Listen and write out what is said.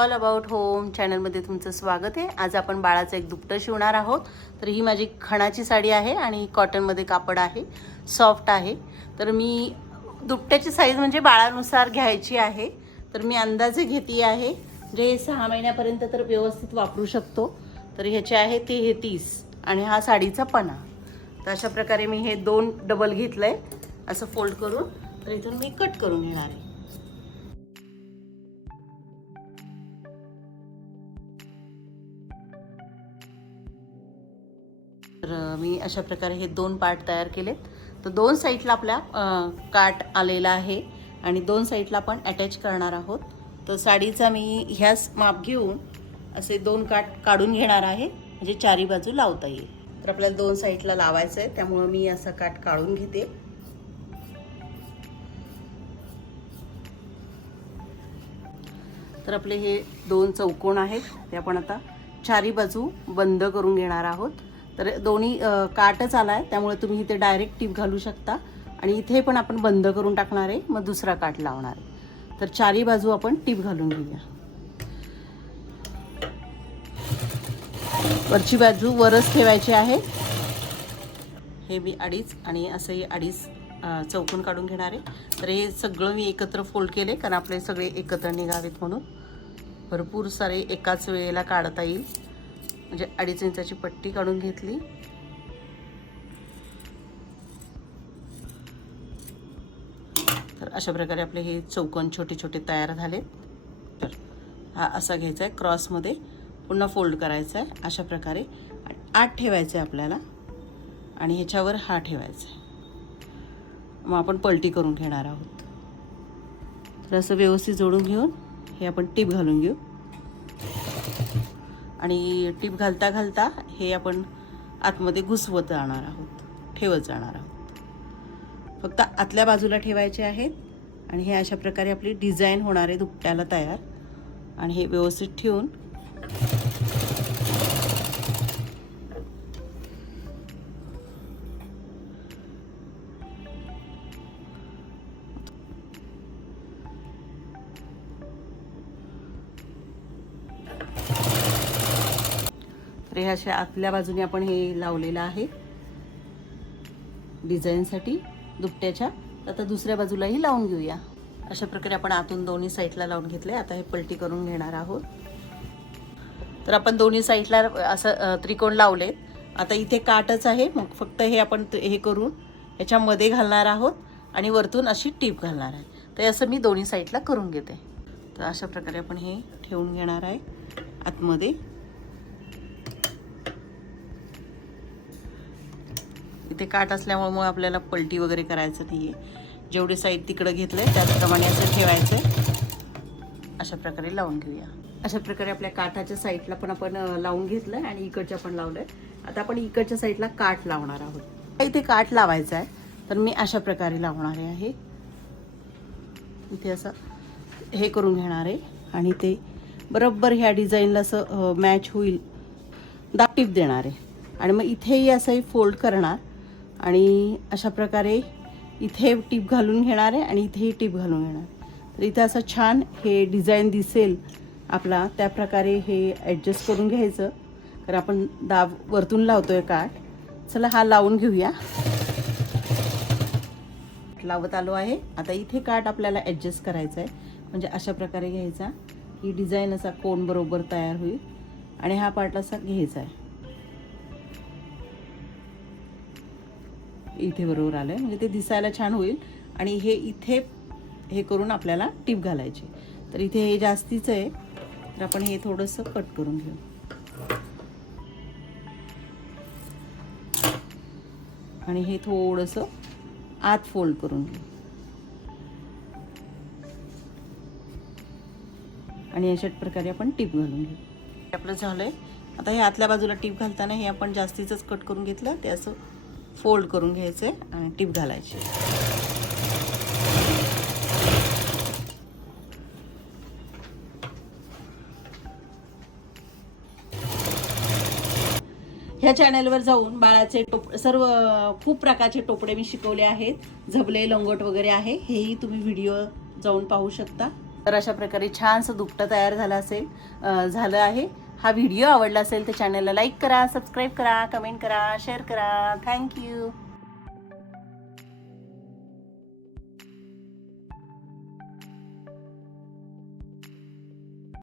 All about home चॅनलमध्ये तुमचं स्वागत आहे। आज आपण बाळाचं एक दुपटं शिवणार आहोत। तर ही माझी खणाची साडी आहे आणि कॉटनमध्ये कापड आहे, सॉफ्ट आहे। तर मी दुपट्याची साईज म्हणजे बाळानुसार घ्यायची आहे। तर मी अंदाजे घेती आहे, जे 6 महिन्यापर्यंत तर व्यवस्थित वापरू शकतो। तर ह्याचे आहे ते हे 30 आणि हा साडीचा पणा। तर अशा प्रकारे मी हे 2 डबल घेतलंय असं फोल्ड करून। तर इथून मी कट करून घेणार आहे। तर मी अशा प्रकारे हे 2 पार्ट तयार केलेत। तर 2 साईडला आपल्या काट आलेला आहे आणि 2 साईडला आपण अटॅच करणार आहोत। तर साडीचा मी ह्याच माप घेऊन असे 2 काट काढून घेणार आहे, म्हणजे चारी बाजू लावता येईल। तर आपल्याला 2 साईडला लावायचं आहे, त्यामुळे मी असा काट काढून घेते। तर आपले हे 2 चौकोन आहेत, ते आपण आता चारी बाजू बंद करून घेणार आहोत। तर दोन्ही काटच आलाय, त्यामुळे तुम्ही इथे डायरेक्ट टीप घालू शकता आणि इथे पण आपण बंद करून टाकणार आहे, मग दुसरा काट लावणार आहे। तर चारी बाजू आपण टीप घालून घेऊया। वरची बाजू वरच ठेवायची आहे। हे मी अडीच आणि असंही अडीच चौकोन काढून घेणार आहे। तर हे सगळं मी एकत्र फोल्ड केले, कारण आपले सगळे एकत्र निघावेत म्हणून। भरपूर सारे एकाच वेळेला काढता येईल, म्हणजे 2.5 इंचाची पट्टी काढून घेतली। तर अशा प्रकारे आपले हे चौकोन छोटे छोटे तयार झाले। तर हा असा घ्यायचा आहे, क्रॉसमध्ये पुन्हा फोल्ड करायचा आहे अशा प्रकारे। 8 ठेवायचे आपल्याला आणि ह्याच्यावर हा ठेवायचा आहे। मग आपण पलटी करून घेणार आहोत। तर असं व्यवस्थित जोडून घेऊन हे आपण टीप घालून घेऊ आणि टीप घालता घालता हे आपण आतमध्ये घुसवत जाणार आहोत, ठेवत जाणार आहोत। फक्त आतल्या बाजूला ठेवायचे आहेत आणि हे अशा प्रकारे आपली डिझाईन होणार आहे दुपट्याला तयार। आणि हे व्यवस्थित ठेवून तर हे अशा आतल्या बाजूने आपण हे लावलेलं आहे डिझाईनसाठी दुपट्याच्या। आता दुसऱ्या बाजूलाही लावून घेऊया। अशा प्रकारे आपण आतून दोन्ही साईडला लावून घेतले। आता हे पलटी करून घेणार आहोत। तर आपण दोन्ही साईडला असं त्रिकोण लावले। आता इथे काटच आहे, मग फक्त हे आपण हे करून ह्याच्यामध्ये घालणार आहोत आणि वरतून अशी टीप घालणार आहे। तर असं मी दोन्ही साईडला करून घेते। तर अशा प्रकारे आपण हे ठेवून घेणार आहे आतमध्ये। इथे काट असल्यामुळे मग आपल्याला पलटी वगैरे करायचं नाहीये। जेवढे साईड तिकडे घेतले त्याचप्रमाणे असं ठेवायचं। अशा प्रकारे लावून घेऊया। अशा प्रकारे आपल्या काठाच्या साईडला पण आपण लावून घेतलंय आणि इकडच्या पण लावलंय। आता आपण इकडच्या साईडला काठ लावणार आहोत। इथे काठ लावायचा आहे, तर मी अशा प्रकारे लावणार आहे। इथे असं हे करून घेणार आहे आणि ते बरोबर ह्या डिझाईनला असं मॅच होईल दाब टीप देणार आहे। आणि मग इथेही असंही फोल्ड करणार आणि अशा प्रकारे इथे टीप घालून घेणार आहे आणि इथेही टीप घालून घेणार। तर इथे असं छान हे डिझाईन दिसेल आपला, त्या प्रकारे हे ॲडजस्ट करून घ्यायचं। तर आपण दाब वरतून लावतोय काठ। चला हा लावून घेऊया। लावत आलो आहे। आता इथे काठ आपल्याला ॲडजस्ट करायचा आहे, म्हणजे अशा प्रकारे घ्यायचा की डिझाईन असा कोण बरोबर तयार होईल आणि हा पार्ट असा घ्यायचा आहे। इथे बरोबर आलंय, म्हणजे ते दिसायला छान होईल। आणि हे इथे हे करून आपल्याला टीप घालायची। तर इथे हे जास्तीचं आहे, तर आपण हे थोडंसं कट करून घेऊ आणि हे थोडंसं आत फोल्ड करून घेऊ आणि अशा प्रकारे आपण टीप घालून घेऊ। आपलं झालंय। आता हे आतल्या बाजूला टीप घालताना हे आपण जास्तीचंच कट करून घेतलं, ते असं फोल्ड करून घ्यायचंय आणि टीप घालायची। ह्या चॅनलवर जाऊन बाळाचे सर्व खूप प्रकारचे टोपडे मी शिकवले आहेत। झबले लंगोट वगैरे आहे, हेही तुम्ही व्हिडिओ जाऊन पाहू शकता। तर अशा प्रकारे छानसं दुपटं तयार झालं आहे. हा व्हिडिओ आवडला असेल तर चॅनलला लाईक करा, सबस्क्राईब करा, कमेंट करा, शेअर करा. थँक्यू.